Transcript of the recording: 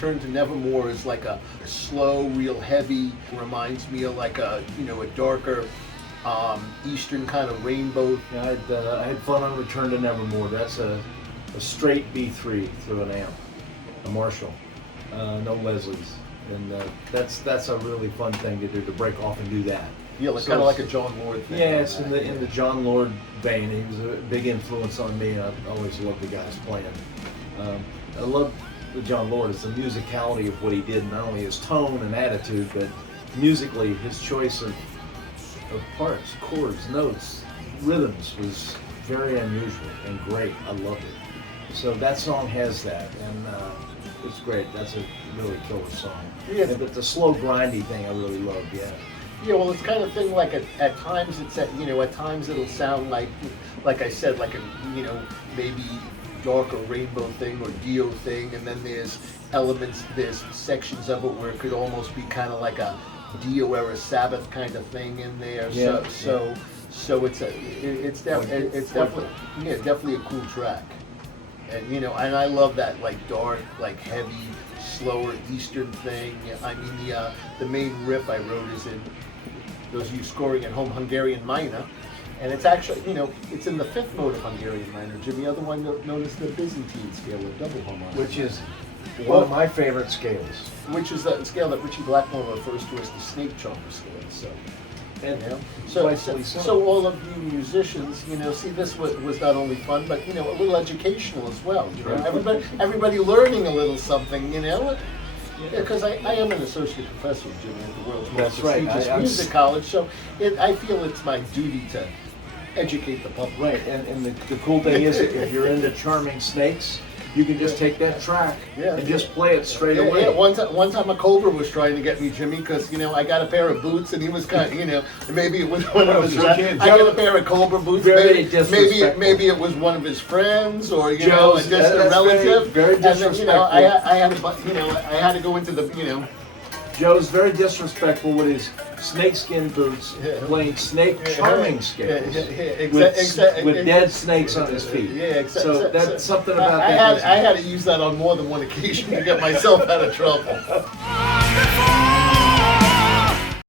Return to Nevermore is like a slow, real heavy. Reminds me of like a a darker Eastern kind of rainbow. Yeah, I had fun on Return to Nevermore. That's a straight B3 through an amp, a Marshall, no Leslie's, and that's a really fun thing to do, to break off and do that. Yeah, like, kind of like a John Lord thing. Yeah, it's in the John Lord vein. He was a big influence on me. I always loved the guys playing. I love the John Lord. It's the musicality of what he did, not only his tone and attitude, but musically his choice of parts, chords, notes, rhythms was very unusual and great. I loved it. So that song has that, and it's great. That's a really killer song. Yeah. But the slow, grindy thing I really loved, yeah. Yeah, well, it's kind of thing like at times it's at times it'll sound like I said, like a maybe darker rainbow thing or Dio thing, and then there's sections of it where it could almost be kind of like a Dio era Sabbath kind of thing in there. Yeah. So it's definitely a cool track, and and I love that like dark, like heavy, slower Eastern thing. I mean the main riff I wrote is in, those of you scoring at home, Hungarian minor, and it's actually it's in the fifth mode of Hungarian minor. Jimmy, other one known as the Byzantine scale or double harmonic, Which is one of my favorite scales. which is the scale that Richie Blackmore refers to as the snake charmer scale. So. And So all of you musicians, see, this was not only fun, but a little educational as well. Everybody learning a little something, because I am an associate professor, Jimmy, at the world's most prestigious music college. So I feel it's my duty to educate the public. Right, and the cool thing is, if you're into charming snakes, you can just take that track and just play it straight away. Yeah, one time a Cobra was trying to get me, Jimmy, because I got a pair of boots, and he was kind of, maybe it was one of his. I got a pair of Cobra boots. Maybe it was one of his friends, or a distant relative. Very disrespectful. I had to go into the Joe's very disrespectful with his snakeskin boots, playing snake charming scales with dead snakes on his feet. Yeah, so that's something about that. I had to use that on more than one occasion to get myself out of trouble.